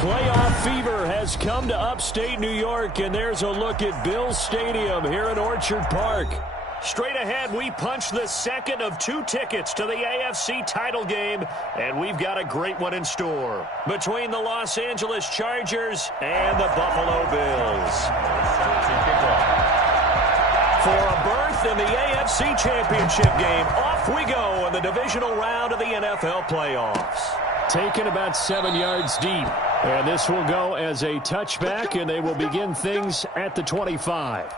Playoff fever has come to upstate New York, and there's a look at Bills Stadium here in Orchard Park. Straight ahead, we punch the second of 2 tickets to the AFC title game, and we've got a great one in store between the Los Angeles Chargers and the Buffalo Bills. For a berth in the AFC Championship game, off we go in the divisional round of the NFL playoffs. Taken about 7 yards deep, and this will go as a touchback, and they will begin things at the 25.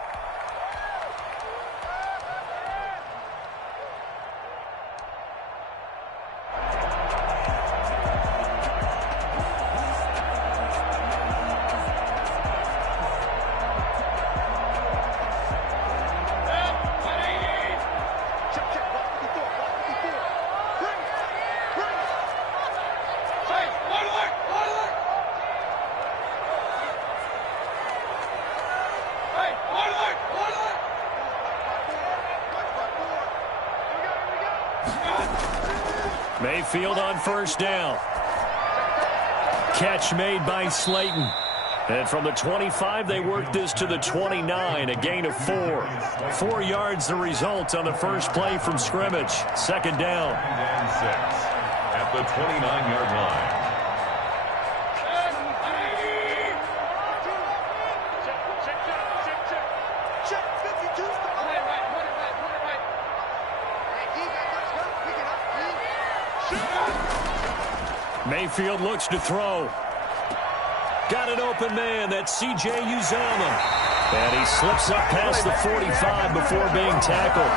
Mayfield on first down. Catch made by Slayton. And from the 25, they work this to the 29, a gain of 4. 4 yards the result on the first play from scrimmage. Second down. And 6 at the 29-yard line. Mayfield looks to throw. Got an open man. That's C.J. Uzomah. And he slips up past the 45 before being tackled.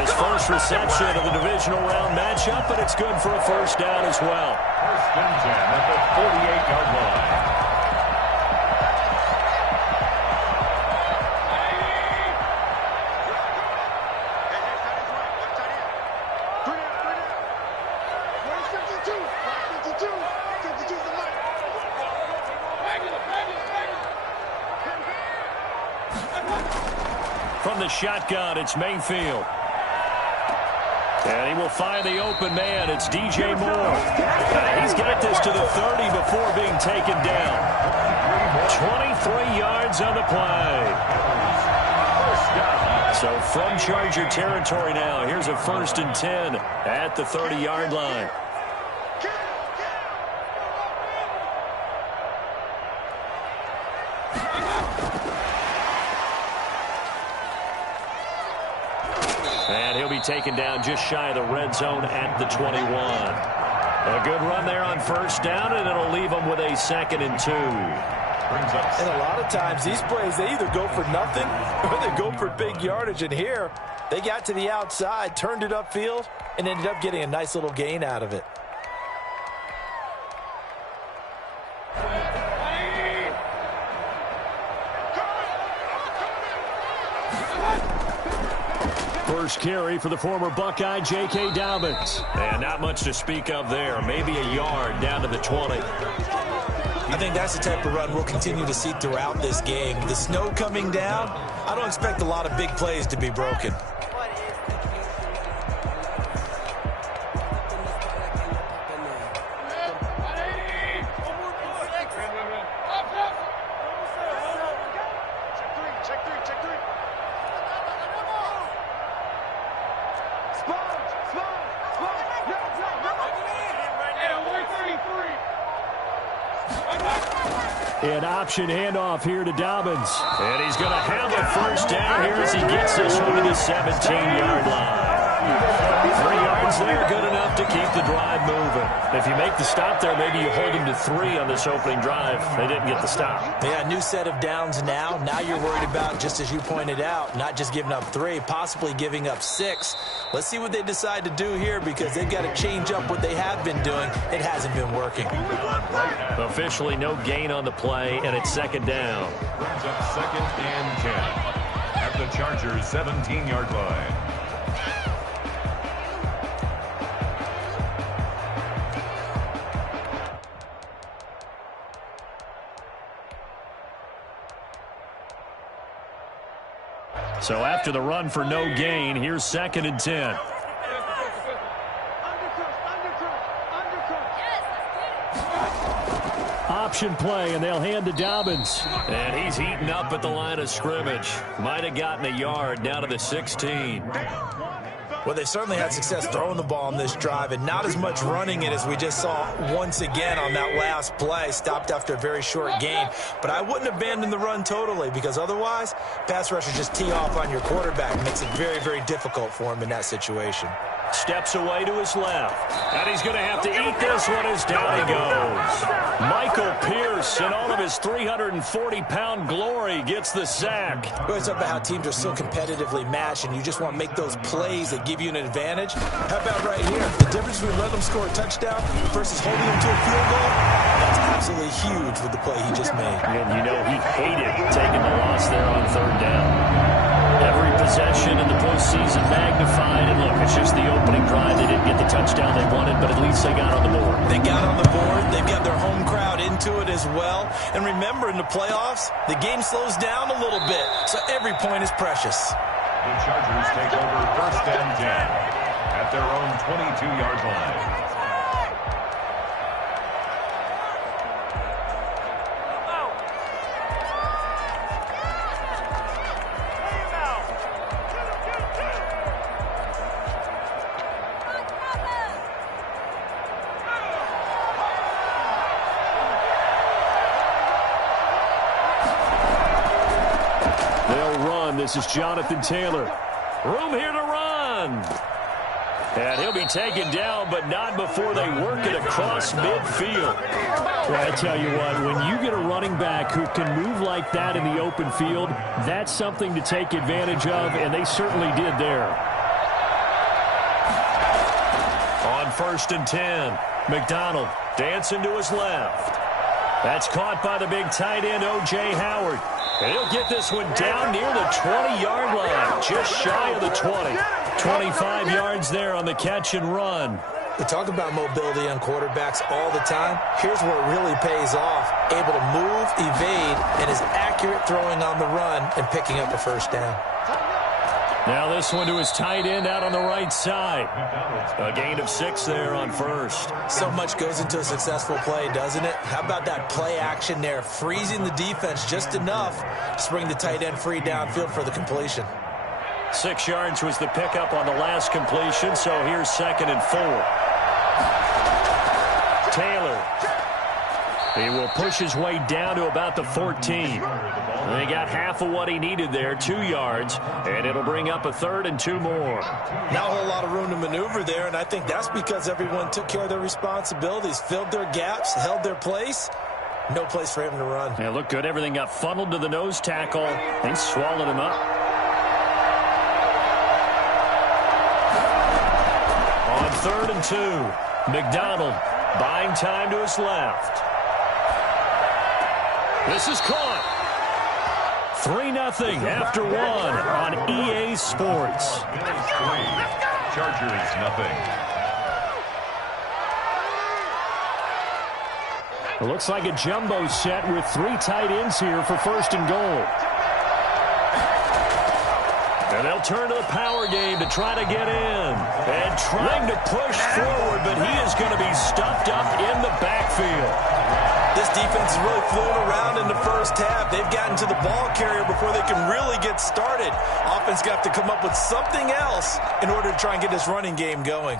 His first reception of the divisional round matchup, but it's good for a first down as well. First and 10 at the 48-yard line. From the shotgun, it's Mayfield. And he will find the open man. It's DJ Moore. He's got this to the 30 before being taken down. 23 yards on the play. So from Charger territory now, here's a first and 10 at the 30-yard line. And he'll be taken down just shy of the red zone at the 21. A good run there on first down, and it'll leave them with a 2nd and 2. And a lot of times these plays, they either go for nothing or they go for big yardage. And here, they got to the outside, turned it upfield, and ended up getting a nice little gain out of it. First carry for the former Buckeye, J.K. Dobbins. And not much to speak of there. Maybe a yard down to the 20. I think that's the type of run we'll continue to see throughout this game. The snow coming down, I don't expect a lot of big plays to be broken. An option handoff here to Dobbins. And he's going to have a first down here as he gets this one to the 17-yard line. 3 yards there, good enough to keep the drive moving. If you make the stop there, maybe you hold him to 3 on this opening drive. They didn't get the stop. Yeah, new set of downs now. Now you're worried about, just as you pointed out, not just giving up 3, possibly giving up 6. Let's see what they decide to do here, because they've got to change up what they have been doing. It hasn't been working. Officially no gain on the play, and it's 2nd down. Brings up 2nd and 10 at the Chargers' 17-yard line. So after the run for no gain, here's 2nd and 10. option play, and they'll hand to Dobbins. And he's eaten up at the line of scrimmage. Might have gotten a yard down to the 16. Well, they certainly had success throwing the ball on this drive, and not as much running it as we just saw once again on that last play. Stopped after a very short gain. But I wouldn't abandon the run totally, because otherwise, pass rushers just tee off on your quarterback. It makes it very, very difficult for him in that situation. Steps away to his left. And he's going to have to eat this one as down he goes. Michael Pierce, in all of his 340-pound glory, gets the sack. It's about how teams are so competitively matched, and you just want to make those plays that give you an advantage. How about right here? The difference between letting them score a touchdown versus holding them to a field goal, that's absolutely huge with the play he just made. And you know he hated taking the loss there on third down. Every possession in the postseason magnified, and look, it's just the opening drive. They didn't get the touchdown they wanted, but at least they got on the board. They got on the board. They've got their home crowd into it as well. And remember, in the playoffs, the game slows down a little bit, so every point is precious. The Chargers take over 1st and 10 at their own 22-yard line. This is Jonathan Taylor. Room here to run. And he'll be taken down, but not before they work it across midfield. Well, I tell you what, when you get a running back who can move like that in the open field, that's something to take advantage of, and they certainly did there. On 1st and 10, McDonald dancing to his left. That's caught by the big tight end, O.J. Howard. And he'll get this one down near the 20-yard line, just shy of the 20. 25 yards there on the catch and run. We talk about mobility on quarterbacks all the time. Here's where it really pays off. Able to move, evade, and is accurate throwing on the run and picking up a first down. Now this one to his tight end out on the right side. A gain of 6 there on 1st. So much goes into a successful play, doesn't it? How about that play action there, freezing the defense just enough to bring the tight end free downfield for the completion. 6 yards was the pickup on the last completion, so here's 2nd and 4. Taylor. He will push his way down to about the 14. And they got half of what he needed there, 2 yards, and it'll bring up a 3rd and 2 more. Not a whole lot of room to maneuver there, and I think that's because everyone took care of their responsibilities, filled their gaps, held their place. No place for him to run. Yeah, looked good. Everything got funneled to the nose tackle. They swallowed him up. On 3rd and 2, McDonald buying time to his left. This is caught. 3-0 after 1 on EA Sports. Chargers nothing. It looks like a jumbo set with 3 tight ends here for 1st and goal. And they'll turn to the power game to try to get in. And trying to push forward, but he is going to be stuffed up in the backfield. This defense has really flown around in the first half. They've gotten to the ball carrier before they can really get started. Offense got to come up with something else in order to try and get this running game going.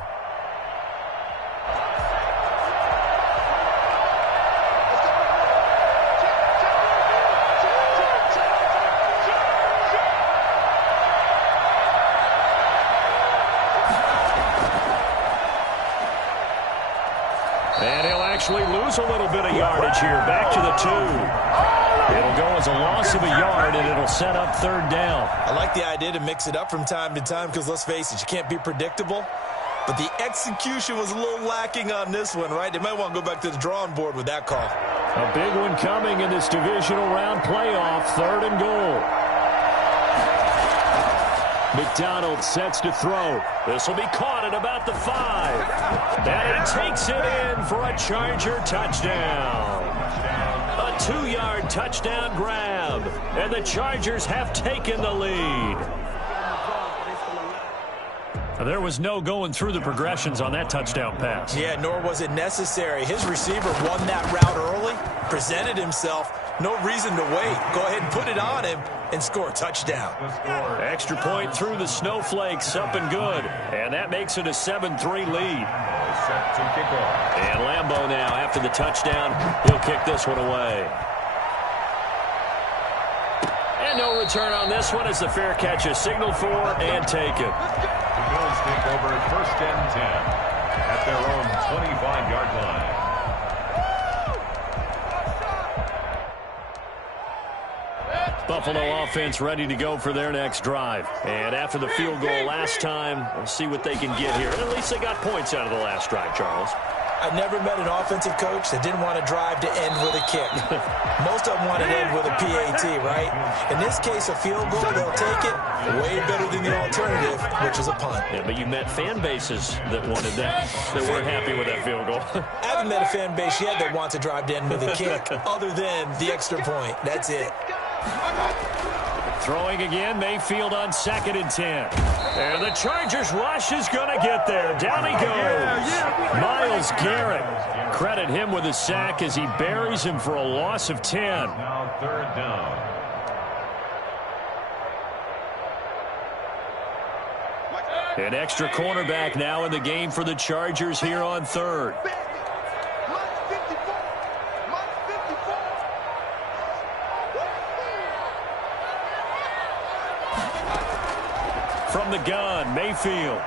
And he'll actually lose a little bit of yardage here. Back to the 2. It'll go as a loss of a yard, and it'll set up 3rd down. I like the idea to mix it up from time to time because, let's face it, you can't be predictable. But the execution was a little lacking on this one, right? They might want to go back to the drawing board with that call. A big one coming in this divisional round playoff, 3rd and goal. McDonald sets to throw. This will be caught at about the 5. And he takes it in for a Charger touchdown. A 2-yard touchdown grab. And the Chargers have taken the lead. There was no going through the progressions on that touchdown pass. Yeah, nor was it necessary. His receiver won that route early, presented himself. No reason to wait. Go ahead and put it on him and score a touchdown. Extra point through the snowflakes, up and good. And that makes it a 7-3 lead. Set to kick off. And Lambeau now, after the touchdown, he'll kick this one away. And no return on this one as the fair catch is signaled for and taken. The Bills take over 1st and 10 at their own 25-yard line. Buffalo offense ready to go for their next drive. And after the field goal last time, we'll see what they can get here. And at least they got points out of the last drive, Charles. I never met an offensive coach that didn't want to drive to end with a kick. Most of them want to end with a PAT, right? In this case, a field goal, they'll take it. Way better than the alternative, which is a punt. Yeah, but you met fan bases that wanted that, that weren't happy with that field goal. I haven't met a fan base yet that wants to drive to end with a kick, other than the extra point. That's it. Throwing again, Mayfield on 2nd and 10. And the Chargers rush is going to get there. Down he goes. Myles Garrett. Credit him with a sack as he buries him for a loss of 10. Now 3rd down. An extra cornerback now in the game for the Chargers here on 3rd. From the gun, Mayfield.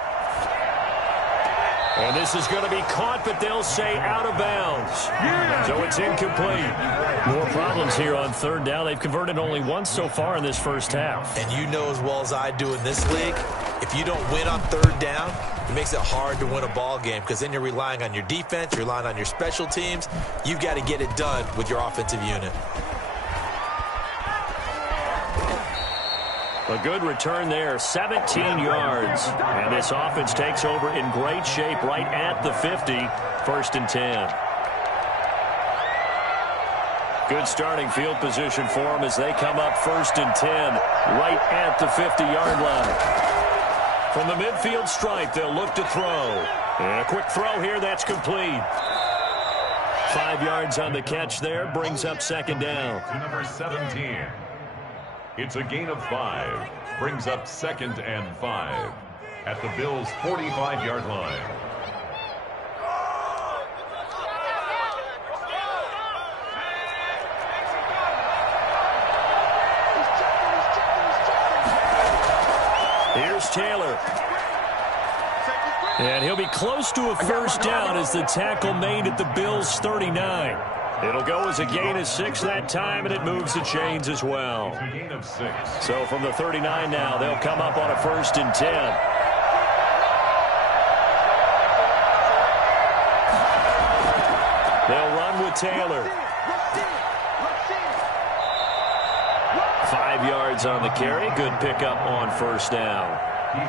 And this is going to be caught, but they'll say out of bounds. So it's incomplete. More problems here on 3rd down. They've converted only once so far in this first half. And you know as well as I do in this league, if you don't win on 3rd down, it makes it hard to win a ball game because then you're relying on your defense, you're relying on your special teams. You've got to get it done with your offensive unit. A good return there, 17 yards. And this offense takes over in great shape right at the 50, 1st and 10. Good starting field position for them as they come up 1st and 10, right at the 50-yard line. From the midfield stripe, they'll look to throw. And a quick throw here, that's complete. 5 yards on the catch there, brings up 2nd down. To number 17. It's a gain of 5. Brings up 2nd and 5 at the Bills' 45-yard line. Here's Taylor. And he'll be close to a 1st down as the tackle made at the Bills' 39. It'll go as a gain of 6 that time, and it moves the chains as well. It's a gain of 6. So from the 39 now, they'll come up on a 1st and 10. They'll run with Taylor. 5 yards on the carry. Good pickup on 1st down.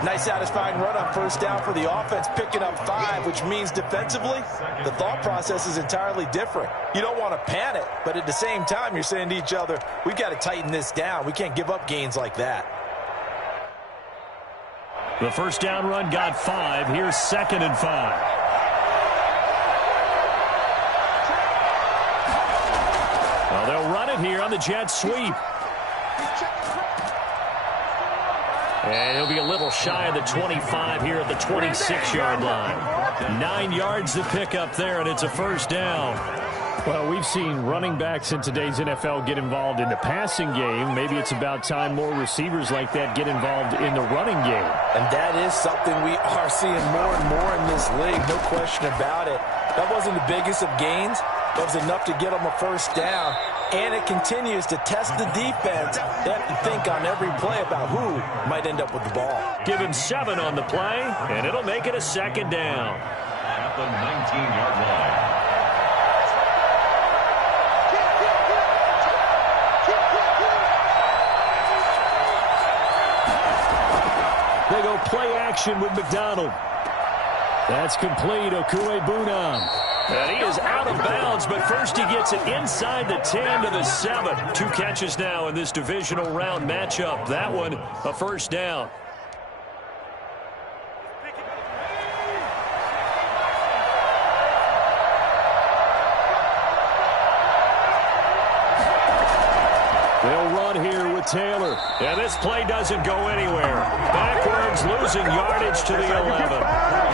Nice satisfying run on 1st down for the offense, picking up 5, which means defensively, the thought process is entirely different. You don't want to panic, but at the same time, you're saying to each other, we've got to tighten this down. We can't give up gains like that. The 1st down run got 5. Here's 2nd and 5. Well, they'll run it here on the jet sweep. And he'll be a little shy of the 25 here at the 26-yard line. 9 yards to pick up there, and it's a 1st down. Well, we've seen running backs in today's NFL get involved in the passing game. Maybe it's about time more receivers like that get involved in the running game. And that is something we are seeing more and more in this league, no question about it. That wasn't the biggest of gains. That was enough to get them a 1st down. And it continues to test the defense. They have to think on every play about who might end up with the ball. Give him 7 on the play, and it'll make it a 2nd down. At the 19-yard line. They go play action with McDonald. That's complete. Okuwebunam. And he is out of bounds, but first he gets it inside the 10 to the 7. 2 catches now in this divisional round matchup. That one, a 1st down. Taylor. And this play doesn't go anywhere. Backwards, losing yardage to the 11.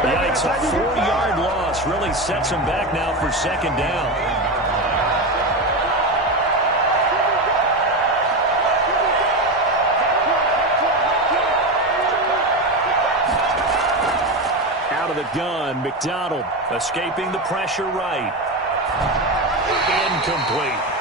Yikes, a 4-yard loss really sets him back now for second down. Out of the gun, McDonald escaping the pressure right. Incomplete.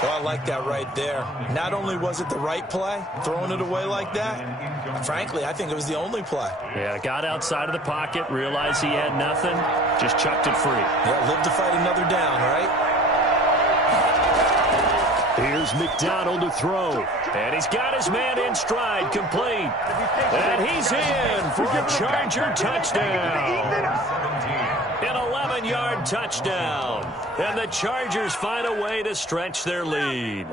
So I like that right there. Not only was it the right play, throwing it away like that, frankly, I think it was the only play. Yeah, got outside of the pocket, realized he had nothing, just chucked it free. Yeah, live to fight another down, right? Here's McDonald to throw. And he's got his man in stride, complete. And he's in for a Charger touchdown. An 11-yard touchdown. And the Chargers find a way to stretch their lead.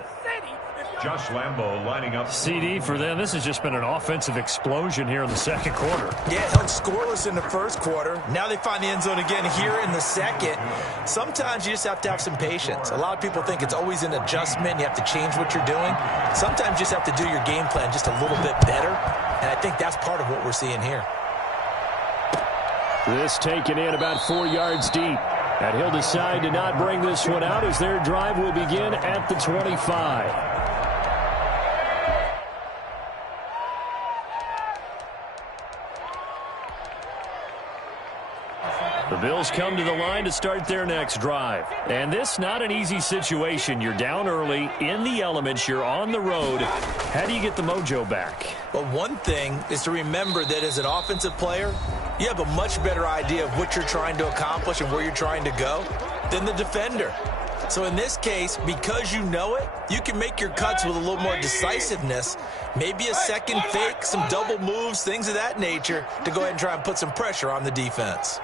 Josh Lambo lining up. CD for them. This has just been an offensive explosion here in the second quarter. Yeah, held scoreless in the first quarter. Now they find the end zone again here in the second. Sometimes you just have to have some patience. A lot of people think it's always an adjustment. You have to change what you're doing. Sometimes you just have to do your game plan just a little bit better. And I think that's part of what we're seeing here. This taken in about 4 yards deep. And he'll decide to not bring this one out as their drive will begin at the 25. The Bills come to the line to start their next drive. And this not an easy situation. You're down early, in the elements, you're on the road. How do you get the mojo back? Well, one thing is to remember that as an offensive player, you have a much better idea of what you're trying to accomplish and where you're trying to go than the defender. So in this case, because you know it, you can make your cuts with a little more decisiveness, maybe a second fake, some double moves, things of that nature, to go ahead and try and put some pressure on the defense.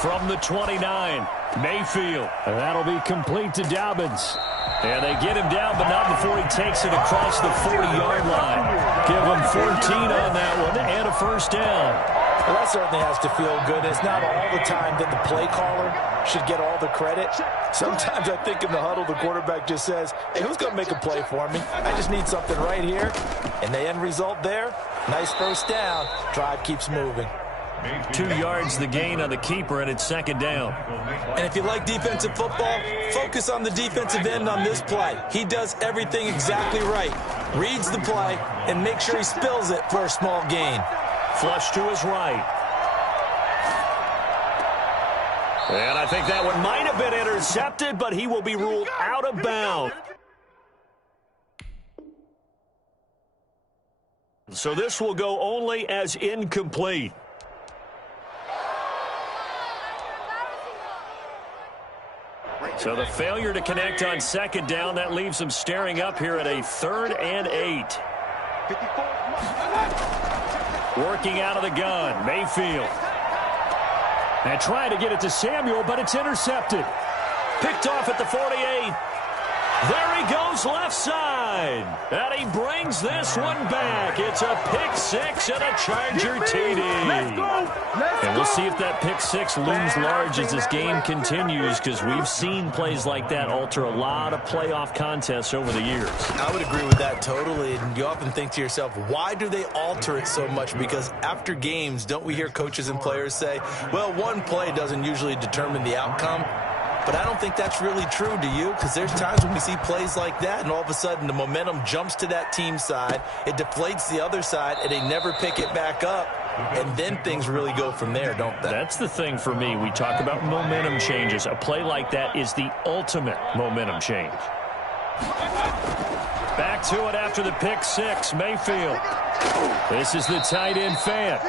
From the 29, Mayfield. And that'll be complete to Dobbins. And they get him down, but not before he takes it across the 40-yard line. Give him 14 on that one and a first down. Well, that certainly has to feel good. It's not all the time that the play caller should get all the credit. Sometimes I think in the huddle, the quarterback just says, hey, who's going to make a play for me? I just need something right here. And the end result there, nice first down. Drive keeps moving. 2 yards the gain on the keeper, and it's second down. And if you like defensive football, focus on the defensive end on this play. He does everything exactly right. Reads the play and makes sure he spills it for a small gain. Flush to his right. And I think that one might have been intercepted, but he will be ruled out of bounds. So this will go only as incomplete. So the failure to connect on second down, that leaves them staring up here at a 3rd and 8. Working out of the gun, Mayfield. And trying to get it to Samuel, but it's intercepted. Picked off at the 48. There he goes left side. And he brings this one back. It's a pick six and a Charger TD. And we'll see if that pick six looms large as this game continues, because we've seen plays like that alter a lot of playoff contests over the years. I would agree with that totally. And you often think to yourself, why do they alter it so much? Because after games, don't we hear coaches and players say, well, one play doesn't usually determine the outcome? But I don't think that's really true, do you? Because there's times when we see plays like that, and all of a sudden the momentum jumps to that team side, it deflates the other side, and they never pick it back up, and then things really go from there, don't they? That's the thing for me. We talk about momentum changes. A play like that is the ultimate momentum change. Back to it after the pick six, Mayfield. This is the tight end fan.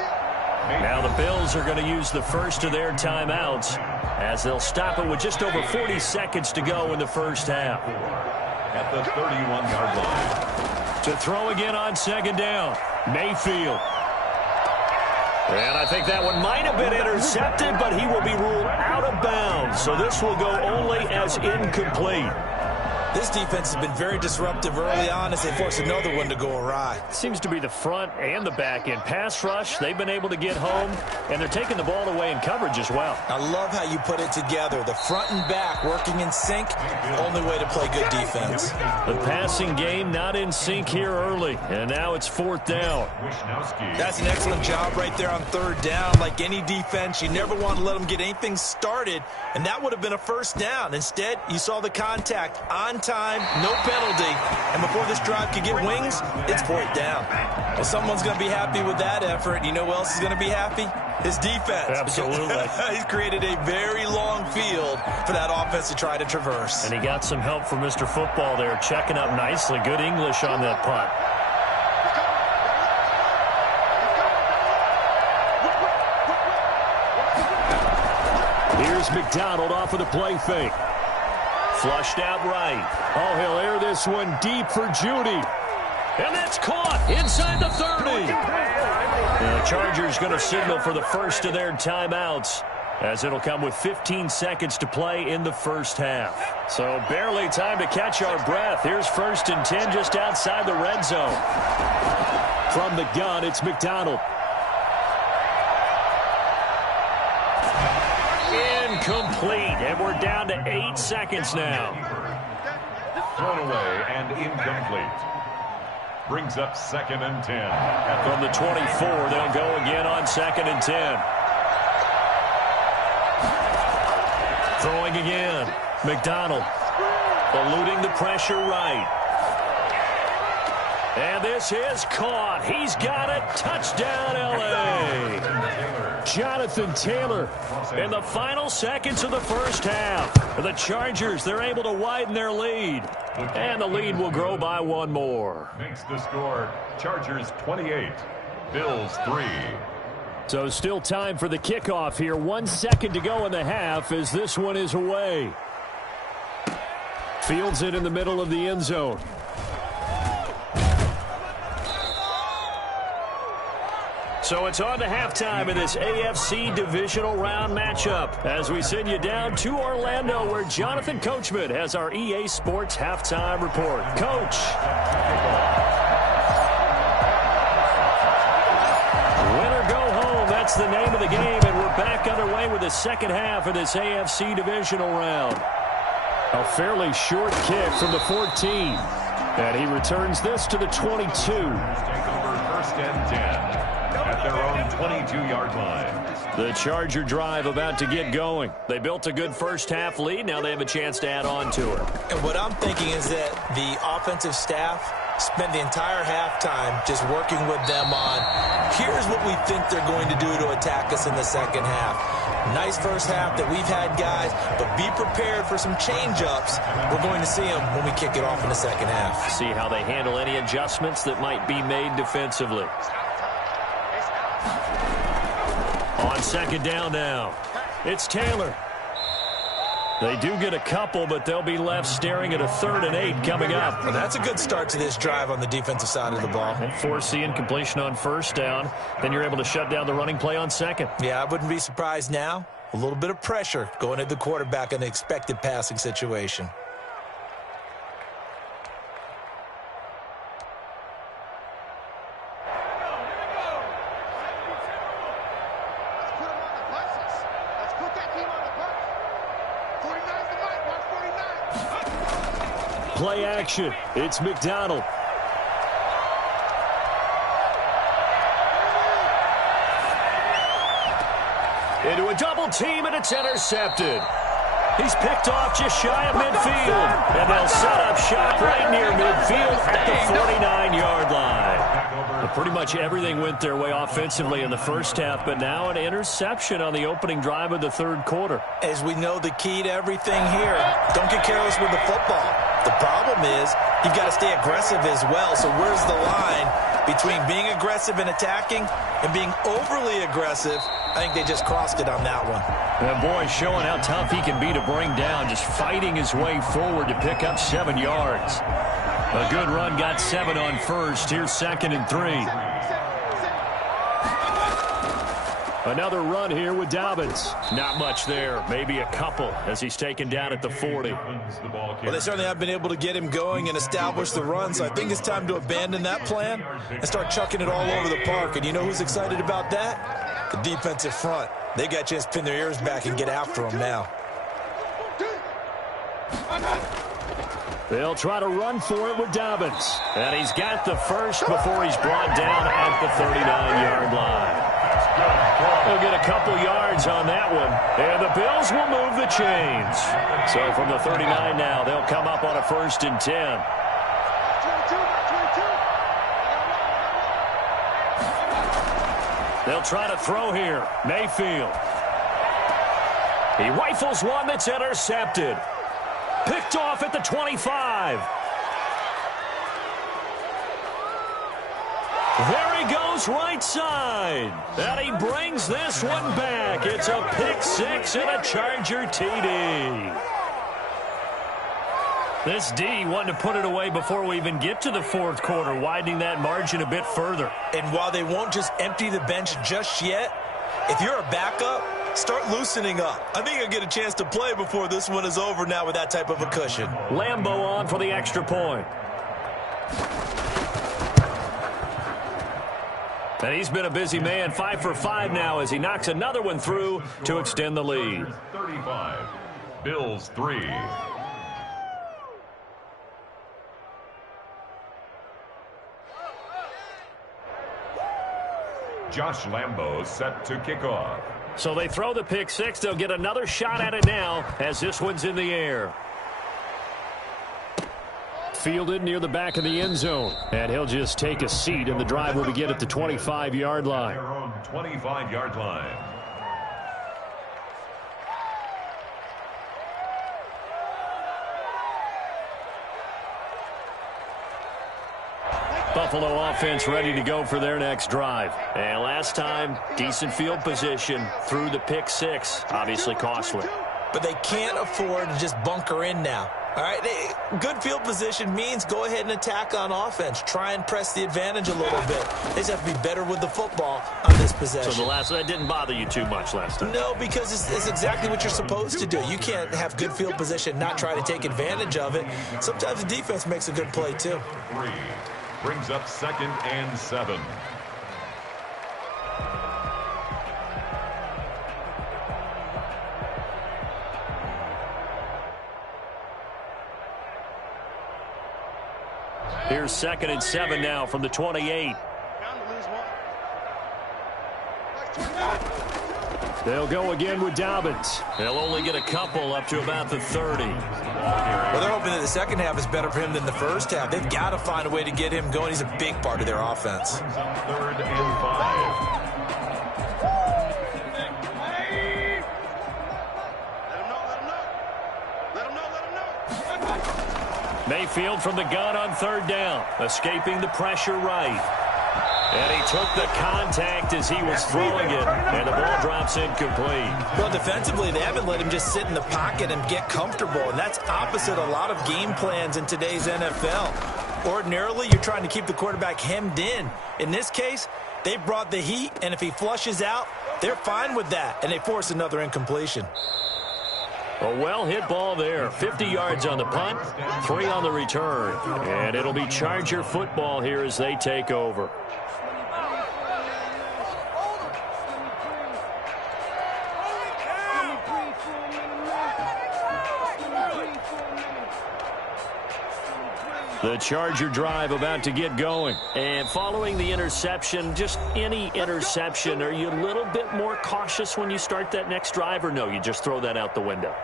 Now the Bills are going to use the first of their timeouts as they'll stop it with just over 40 seconds to go in the first half. At the 31-yard line. To throw again on second down, Mayfield. And I think that one might have been intercepted, but he will be ruled out of bounds. So this will go only as incomplete. This defense has been very disruptive early on as they force another one to go awry. Seems to be the front and the back end. Pass rush, they've been able to get home, and they're taking the ball away in coverage as well. I love how you put it together. The front and back working in sync, only way to play good defense. The passing game not in sync here early, and now it's 4th down. That's an excellent job right there on 3rd down. Like any defense, you never want to let them get anything started, and that would have been a 1st down. Instead, you saw the contact on time, no penalty, and before this drive could get wings, it's 4th down. Well, someone's going to be happy with that effort. You know who else is going to be happy? His defense. Absolutely. He's created a very long field for that offense to try to traverse. And he got some help from Mr. Football there, checking up nicely. Good English on that punt. Here's McDonald off of the play fake. Flushed out right. Oh, he'll air this one deep for Judy. And that's caught inside the 30. The Chargers going to signal for the first of their timeouts, as it'll come with 15 seconds to play in the first half. So barely time to catch our breath. Here's 1st and 10 just outside the red zone. From the gun, it's McDonald. Incomplete, and we're down to 8 seconds now. Thrown away and incomplete. Brings up 2nd and 10. From the 24, they'll go again on 2nd and 10. Throwing again. McDonald eluding the pressure right. And this is caught. He's got it. Touchdown, L.A. Jonathan Taylor in the final seconds of the first half. The Chargers, they're able to widen their lead. And the lead will grow by 1 more. Makes the score Chargers 28, Bills 3. So still time for the kickoff here. 1 second to go in the half as this one is away. Fields it in the middle of the end zone. So it's on to halftime in this AFC divisional round matchup as we send you down to Orlando where Jonathan Coachman has our EA Sports halftime report. Coach. Win or go home, that's the name of the game, and we're back underway with the second half of this AFC divisional round. A fairly short kick from the 14, and he returns this to the 22. Take over 1st and 10. At their own 22-yard line. The Charger drive about to get going. They built a good first half lead. Now they have a chance to add on to it. And what I'm thinking is that the offensive staff spent the entire halftime just working with them on, here's what we think they're going to do to attack us in the second half. Nice first half that we've had, guys, but be prepared for some change-ups. We're going to see them when we kick it off in the second half. See how they handle any adjustments that might be made defensively. On 2nd down now, it's Taylor. They do get a couple, but they'll be left staring at a 3rd and 8 coming up. Well, that's a good start to this drive on the defensive side of the ball. And force the incompletion on 1st down. Then you're able to shut down the running play on 2nd. Yeah, I wouldn't be surprised now. A little bit of pressure going at the quarterback in an expected passing situation. Play action. It's McDonald. Into a double team, and it's intercepted. He's picked off just shy of midfield. And they'll set up shop right near midfield at the 49-yard line. Pretty much everything went their way offensively in the first half, but now an interception on the opening drive of the 3rd quarter. As we know, the key to everything here, don't get careless with the football. The problem is you've got to stay aggressive as well. So where's the line between being aggressive and attacking and being overly aggressive? I think they just crossed it on that one. That boy showing how tough he can be to bring down, just fighting his way forward to pick up 7 yards. A good run, got 7 on 1st. Here's 2nd and 3. Another run here with Dobbins. Not much there. Maybe a couple as he's taken down at the 40. Well, they certainly have been able to get him going and establish the run, so I think it's time to abandon that plan and start chucking it all over the park. And you know who's excited about that? The defensive front. They got a chance to pin their ears back and get after him now. They'll try to run for it with Dobbins. And he's got the first before he's brought down at the 39-yard line. They'll get a couple yards on that one. And the Bills will move the chains. So from the 39 now, they'll come up on a 1st and 10. They'll try to throw here. Mayfield. He rifles one that's intercepted. Picked off at the 25. There he goes right side. And he brings this one back. It's a pick six and a Charger TD. This D wanted to put it away before we even get to the 4th quarter, widening that margin a bit further. And while they won't just empty the bench just yet, if you're a backup, start loosening up. I think you'll get a chance to play before this one is over now with that type of a cushion. Lambo on for the extra point. And he's been a busy man, 5 for 5 now as he knocks another one through to extend the lead. 35, Bills 3. Josh Lambo set to kick off. So they throw the pick six. They'll get another shot at it now as this one's in the air. Fielded near the back of the end zone. And he'll just take a seat, and the drive will begin at the 25-yard line. Their own 25-yard line. Buffalo offense ready to go for their next drive. And last time, decent field position through the pick six. Obviously costly. But they can't afford to just bunker in now. All right, good field position means go ahead and attack on offense. Try and press the advantage a little bit. They just have to be better with the football on this possession. So that didn't bother you too much last time? No, because it's exactly what you're supposed to do. You can't have good field position and not try to take advantage of it. Sometimes the defense makes a good play, too. 3 brings up 2nd and 7. Here's 2nd and 7 now from the 28. They'll go again with Dobbins. They'll only get a couple up to about the 30. Well, they're hoping that the second half is better for him than the first half. They've got to find a way to get him going. He's a big part of their offense. 3rd and 5. Mayfield from the gun on 3rd down, escaping the pressure right. And he took the contact as he was throwing it, and the ball drops incomplete. Well, defensively, they haven't let him just sit in the pocket and get comfortable, and that's opposite a lot of game plans in today's NFL. Ordinarily, you're trying to keep the quarterback hemmed in. In this case, they brought the heat, and if he flushes out, they're fine with that, and they force another incompletion. A well-hit ball there. 50 yards on the punt, 3 on the return. And it'll be Charger football here as they take over. The Charger drive about to get going. And following the interception, just any interception, are you a little bit more cautious when you start that next drive, or no, you just throw that out the window?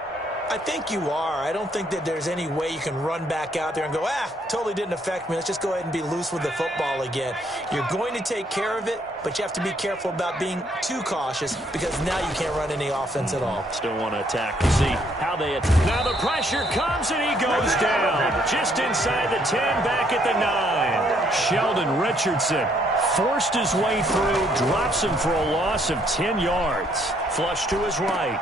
I think you are. I don't think that there's any way you can run back out there and go, totally didn't affect me. Let's just go ahead and be loose with the football again. You're going to take care of it, but you have to be careful about being too cautious because now you can't run any offense at all. Still want to attack to see how they attack. Now the pressure comes and he goes down. Just inside the 10, back at the 9. Sheldon Richardson forced his way through, drops him for a loss of 10 yards. Flush to his right.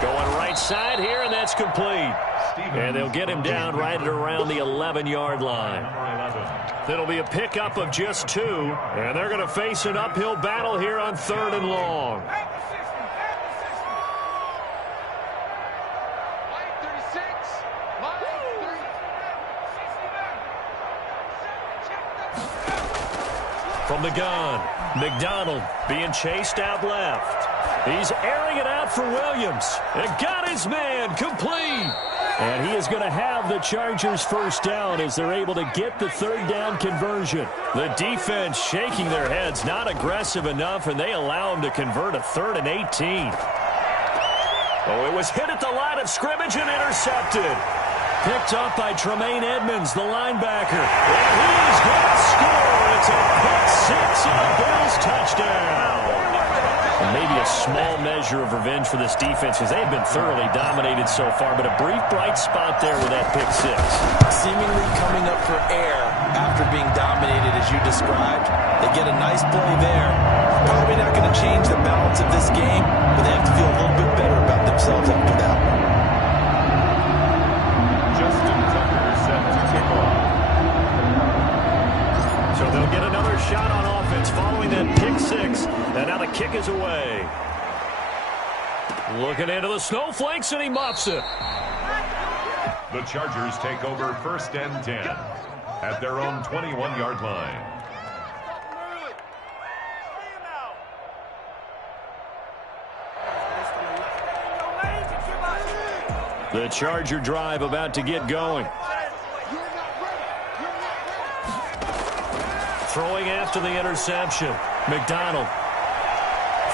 Going right side here, and that's complete. And they'll get him down right at around the 11-yard line. That'll be a pickup of just 2, and they're going to face an uphill battle here on 3rd and long. From the gun, McDonald being chased out left. He's airing it out for Williams. And got his man complete. And he is going to have the Chargers first down as they're able to get the 3rd down conversion. The defense shaking their heads, not aggressive enough, and they allow him to convert a 3rd and 18. Oh, it was hit at the line of scrimmage and intercepted. Picked up by Tremaine Edmonds, the linebacker. And he's going to score. It's a pick 6 and a Bills touchdown. And maybe a small measure of revenge for this defense because they have been thoroughly dominated so far, but a brief bright spot there with that pick 6. Seemingly coming up for air after being dominated as you described. They get a nice play there. Probably not going to change the balance of this game, but they have to feel a little bit better about themselves after that. So they'll get another shot on offense following that pick 6. And now the kick is away. Looking into the snowflakes, and he muffs it. The Chargers take over 1st and 10 at their own 21-yard line. The Charger drive about to get going. Throwing after the interception. McDonald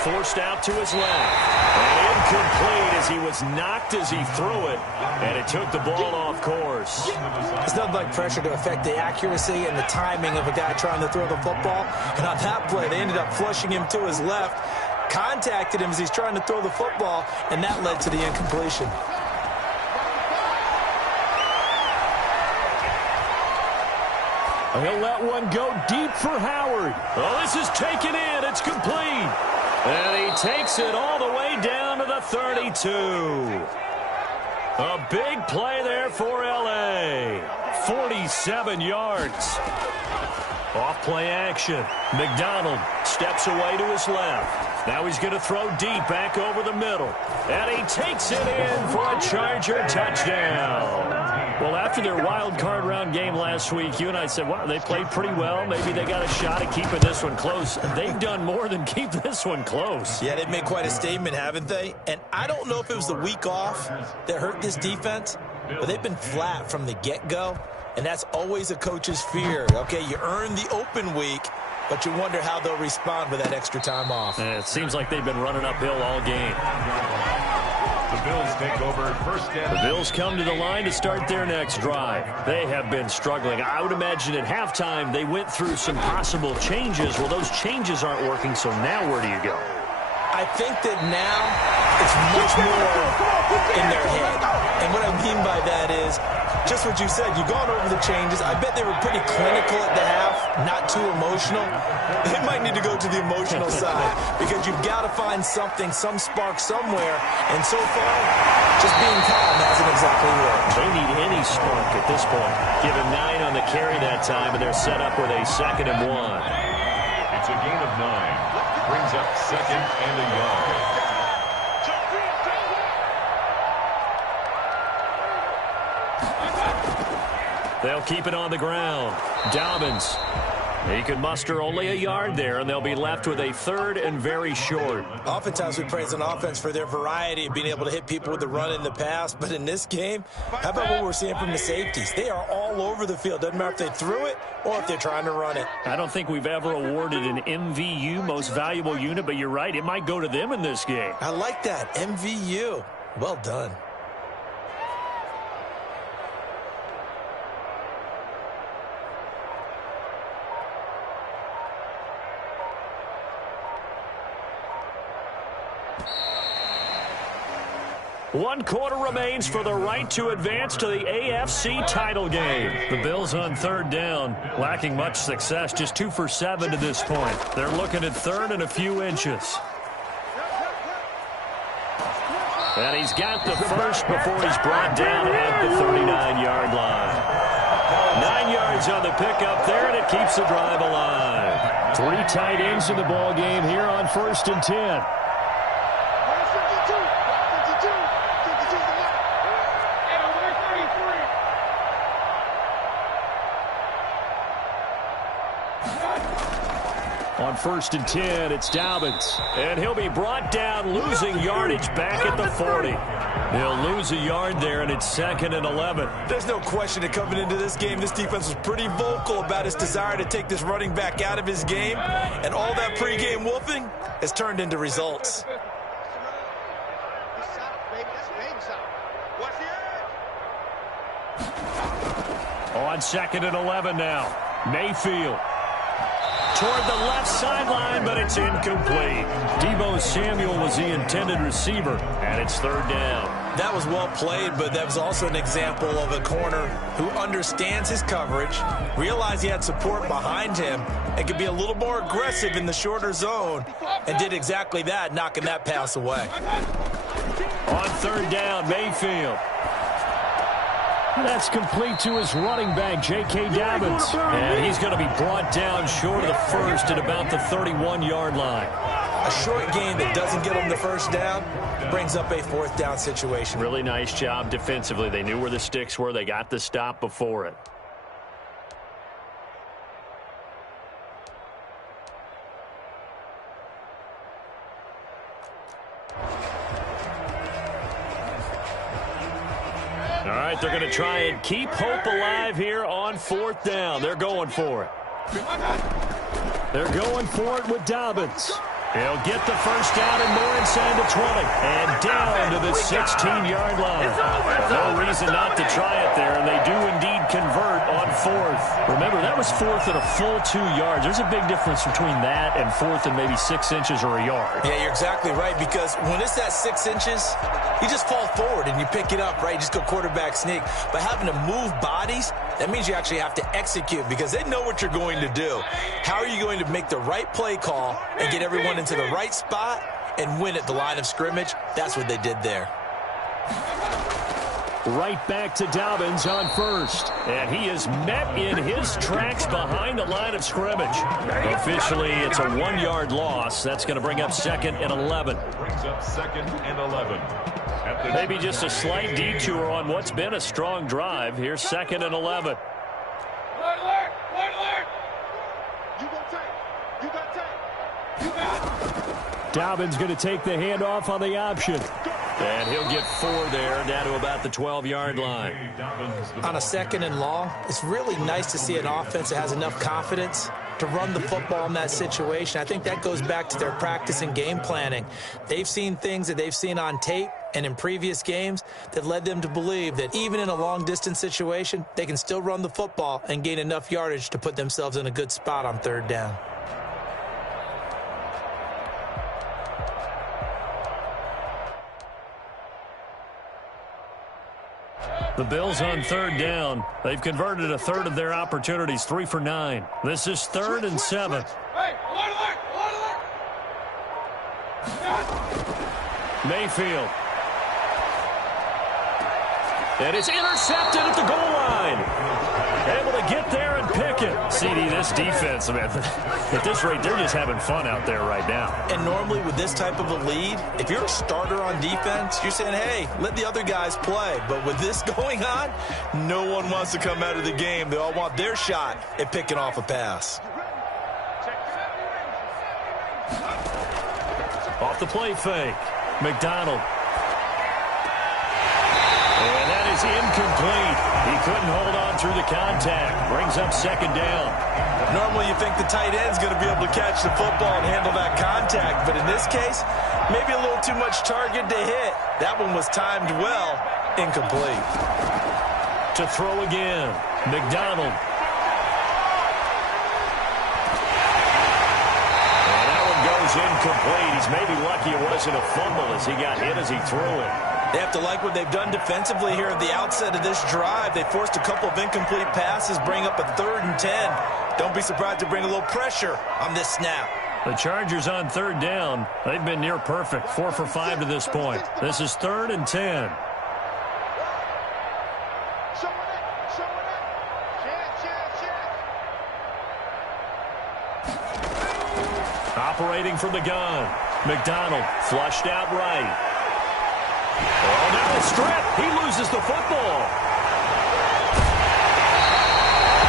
forced out to his left. And incomplete as he was knocked as he threw it. And it took the ball off course. It's nothing like pressure to affect the accuracy and the timing of a guy trying to throw the football. And on that play, they ended up flushing him to his left. Contacted him as he's trying to throw the football. And that led to the incompletion. He'll let one go deep for Howard. Oh, this is taken in. It's complete. And he takes it all the way down to the 32. A big play there for L.A. 47 yards. Off play action. McDonald steps away to his left. Now he's going to throw deep back over the middle. And he takes it in for a Charger touchdown. Well, after their wild card round game last week, you and I said, wow, they played pretty well. Maybe they got a shot at keeping this one close. They've done more than keep this one close. Yeah, they've made quite a statement, haven't they? And I don't know if it was the week off that hurt this defense, but they've been flat from the get-go. And that's always a coach's fear. Okay, you earn the open week, but you wonder how they'll respond with that extra time off. And it seems like they've been running uphill all game. The Bills take over 1st and 10. The Bills come to the line to start their next drive. They have been struggling. I would imagine at halftime they went through some possible changes. Well, those changes aren't working, so now where do you go? I think that now it's much more in their head. And what I mean by that is just what you said. You've gone over the changes. I bet they were pretty clinical at the half, not too emotional. They might need to go to the emotional side because you've got to find something, some spark somewhere. And so far, just being calm hasn't exactly worked. They need any spark at this point. Give him 9 on the carry that time, and they're set up with a 2nd and 1. It's a gain of 9. Brings up 2nd and a yard. They'll keep it on the ground. Dobbins. He can muster only a yard there, and they'll be left with a 3rd and very short. Oftentimes we praise an offense for their variety of being able to hit people with the run in the pass, but in this game, how about what we're seeing from the safeties? They are all over the field. Doesn't matter if they threw it or if they're trying to run it. I don't think we've ever awarded an MVU, most valuable unit, but you're right, it might go to them in this game. I like that, MVU. Well done. One quarter remains for the right to advance to the AFC title game. The Bills on 3rd down, lacking much success, just 2 for 7 to this point. They're looking at 3rd and a few inches. And he's got the first before he's brought down at the 39-yard line. 9 yards on the pickup there, and it keeps the drive alive. 3 tight ends in the ball game here on 1st and 10. On 1st and 10, it's Dobbins. And he'll be brought down, losing yardage back at the 40. He'll lose a yard there, and it's 2nd and 11. There's no question that coming into this game, this defense was pretty vocal about its desire to take this running back out of his game. And all that pregame wolfing has turned into results. On 2nd and 11 now, Mayfield. Toward the left sideline, but it's incomplete. Deebo Samuel was the intended receiver, and it's 3rd down. That was well played, but that was also an example of a corner who understands his coverage, realized he had support behind him, and could be a little more aggressive in the shorter zone, and did exactly that, knocking that pass away. On 3rd down, Mayfield. That's complete to his running back, J.K. Dobbins. And he's going to be brought down short of the first at about the 31-yard line. A short gain that doesn't get him the first down brings up a 4th down situation. Really nice job defensively. They knew where the sticks were. They got the stop before it. All right, they're going to try and keep hope alive here on 4th down. They're going for it. They're going for it with Dobbins. He'll get the first down and more inside the 20. And down to the 16-yard line. No reason not to try it there, and they do indeed convert on 4th. Remember, that was 4th and a full 2 yards. There's a big difference between that and 4th and maybe 6 inches or a yard. Yeah, you're exactly right, because when it's that 6 inches, you just fall forward and you pick it up, right? You just go quarterback sneak. But having to move bodies, that means you actually have to execute because they know what you're going to do. How are you going to make the right play call and get everyone into the right spot and win at the line of scrimmage? That's what they did there. Right back to Dobbins on 1st. And he is met in his tracks behind the line of scrimmage. Officially, it's a 1-yard loss. That's going to bring up 2nd and 11. Brings up 2nd and 11. Maybe just a slight detour on what's been a strong drive. Here's 2nd and 11. Dobbins going to take the handoff on the option. And he'll get 4 there, down to about the 12-yard line. On a 2nd and long, it's really nice to see an offense that has enough confidence to run the football in that situation. I think that goes back to their practice and game planning. They've seen things that they've seen on tape and in previous games that led them to believe that even in a long-distance situation, they can still run the football and gain enough yardage to put themselves in a good spot on 3rd down. The Bills on 3rd down. They've converted a third of their opportunities, 3 for 9. This is 3rd and 7. Mayfield. And it's intercepted at the goal line. Able to get there and pick it. CD, this defense, man, at this rate, they're just having fun out there right now. And normally with this type of a lead, if you're a starter on defense, you're saying, hey, let the other guys play. But with this going on, no one wants to come out of the game. They all want their shot at picking off a pass. Off the play fake. McDonald. And that is incomplete. He couldn't hold on through the contact. Brings up 2nd down. Normally you think the tight end's going to be able to catch the football and handle that contact. But in this case, maybe a little too much target to hit. That one was timed well. Incomplete. To throw again. McDonald. And that one goes incomplete. He's maybe lucky it wasn't a fumble as he got hit as he threw it. They have to like what they've done defensively here at the outset of this drive. They forced a couple of incomplete passes, bring up a 3rd and 10. Don't be surprised to bring a little pressure on this snap. The Chargers on third down. They've been near perfect, 4 for 5 to this point. This is 3rd and 10. Operating from the gun. McDonald flushed out right. Oh, now the strip. He loses the football.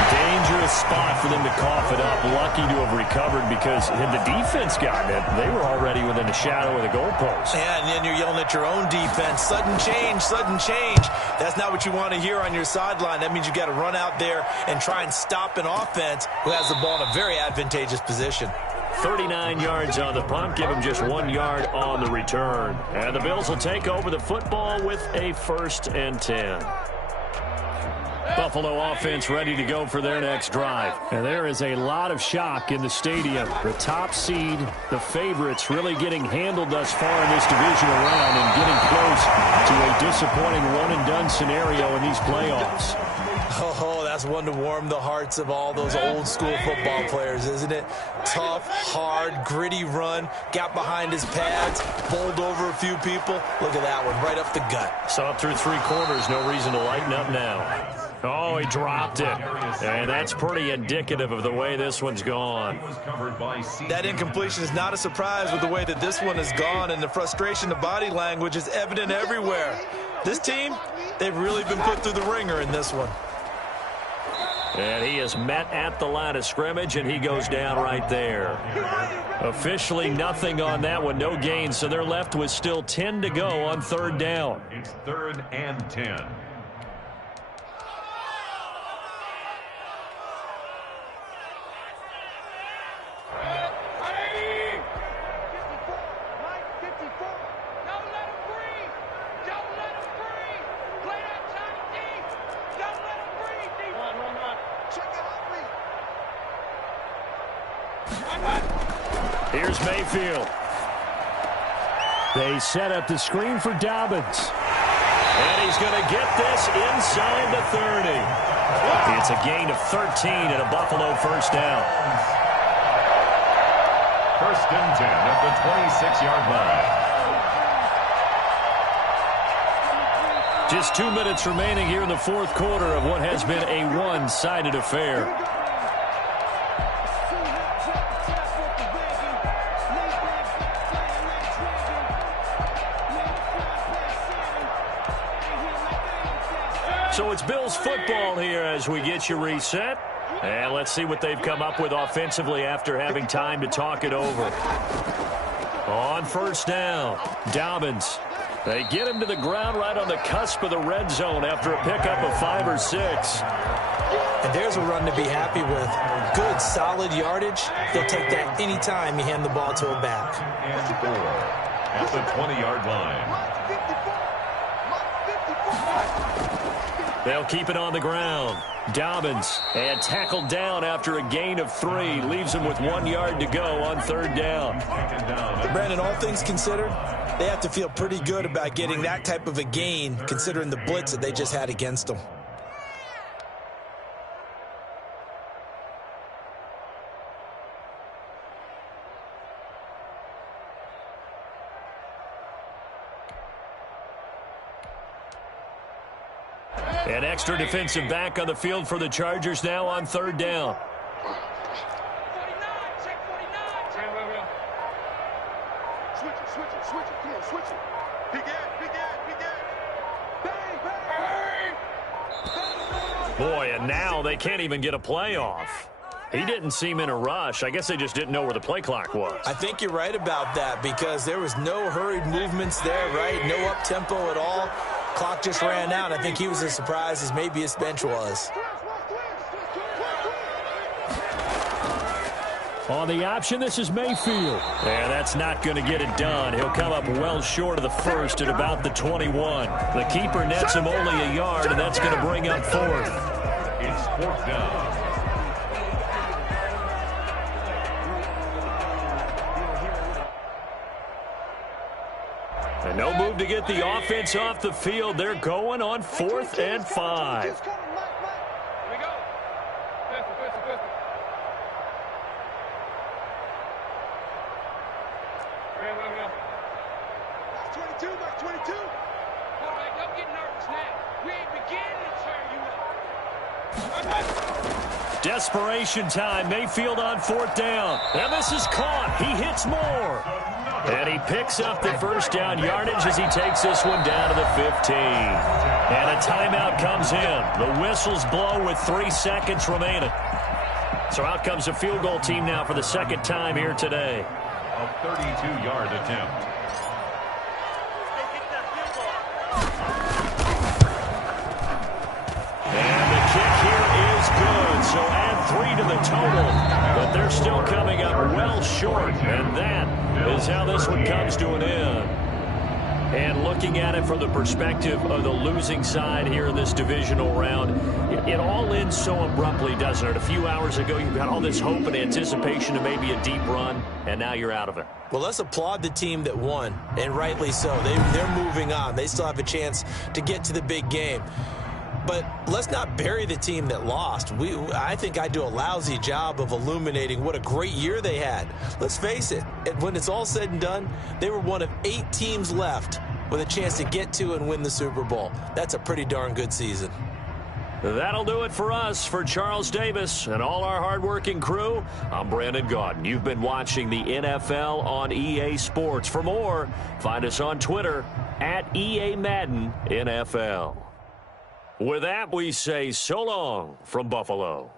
Dangerous spot for them to cough it up. Lucky to have recovered because had the defense gotten it, they were already within a shadow of the goalpost. Yeah, and then you're yelling at your own defense. Sudden change, sudden change. That's not what you want to hear on your sideline. That means you got to run out there and try and stop an offense who has the ball in a very advantageous position. 39 yards on the punt, give him just 1 yard on the return. And the Bills will take over the football with a 1st and 10. Buffalo offense ready to go for their next drive. And there is a lot of shock in the stadium. The top seed, the favorites, really getting handled thus far in this divisional round and getting close to a disappointing one-and-done scenario in these playoffs. Oh, that's one to warm the hearts of all those old-school football players, isn't it? Tough, hard, gritty run, got behind his pads, bowled over a few people. Look at that one, right up the gut. Saw it through 3 quarters, no reason to lighten up now. Oh, he dropped it. And that's pretty indicative of the way this one's gone. That incompletion is not a surprise with the way that this one has gone, and the frustration, the body language is evident everywhere. This team, they've really been put through the ringer in this one. And he is met at the line of scrimmage, and he goes down right there. Officially nothing on that one, no gain, so they're left with still 10 to go on 3rd down. It's 3rd and 10. Here's Mayfield. They set up the screen for Dobbins. And he's going to get this inside the 30. It's a gain of 13 and a Buffalo 1st down. 1st and 10 at the 26-yard line. Just 2 minutes remaining here in the 4th quarter of what has been a one-sided affair. So it's Bills football here as we get you reset. And let's see what they've come up with offensively after having time to talk it over. On 1st down, Dobbins. They get him to the ground right on the cusp of the red zone after a pickup of 5 or 6. And there's a run to be happy with. Good, solid yardage. They'll take that any time you hand the ball to a back. And 4 at the 20-yard line. They'll keep it on the ground. Dobbins, and tackled down after a gain of 3. Leaves him with 1 yard to go on 3rd down. Brandon, all things considered, they have to feel pretty good about getting that type of a gain considering the blitz that they just had against them. An extra defensive back on the field for the Chargers now on 3rd down. Boy, and now they can't even get a play off. He didn't seem in a rush. I guess they just didn't know where the play clock was. I think you're right about that because there was no hurried movements there, right? No up-tempo at all. Clock just ran out. I think he was as surprised as maybe his bench was. On the option, this is Mayfield. Yeah, that's not going to get it done. He'll come up well short of the 1st at about the 21. The keeper nets him only a yard, and that's going to bring up 4th. It's 4th down. And no move to get the offense off the field. They're going on 4th and 5. Box 22, box 22. All right, don't get nervous now. We ain't beginning to tear you up. Desperation time. Mayfield on 4th down. And this is caught. He hits more. And he picks up the first down yardage as he takes this one down to the 15. And a timeout comes in. The whistles blow with 3 seconds remaining. So out comes a field goal team now for the second time here today. A 32-yard attempt. And the kick here is good. So add 3 to the total. But they're still coming up well short. And that is how this one comes to an end. And looking at it from the perspective of the losing side here in this divisional round, it all ends so abruptly, doesn't it? A few hours ago, you got all this hope and anticipation of maybe a deep run, and now you're out of it. Well, let's applaud the team that won, and rightly so. They're moving on. They still have a chance to get to the big game. But let's not bury the team that lost. I think I do a lousy job of illuminating what a great year they had. Let's face it, when it's all said and done, they were one of 8 teams left with a chance to get to and win the Super Bowl. That's a pretty darn good season. That'll do it for us. For Charles Davis and all our hardworking crew, I'm Brandon Gaudin. You've been watching the NFL on EA Sports. For more, find us on Twitter at EA Madden NFL. With that, we say so long from Buffalo.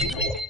Thank you.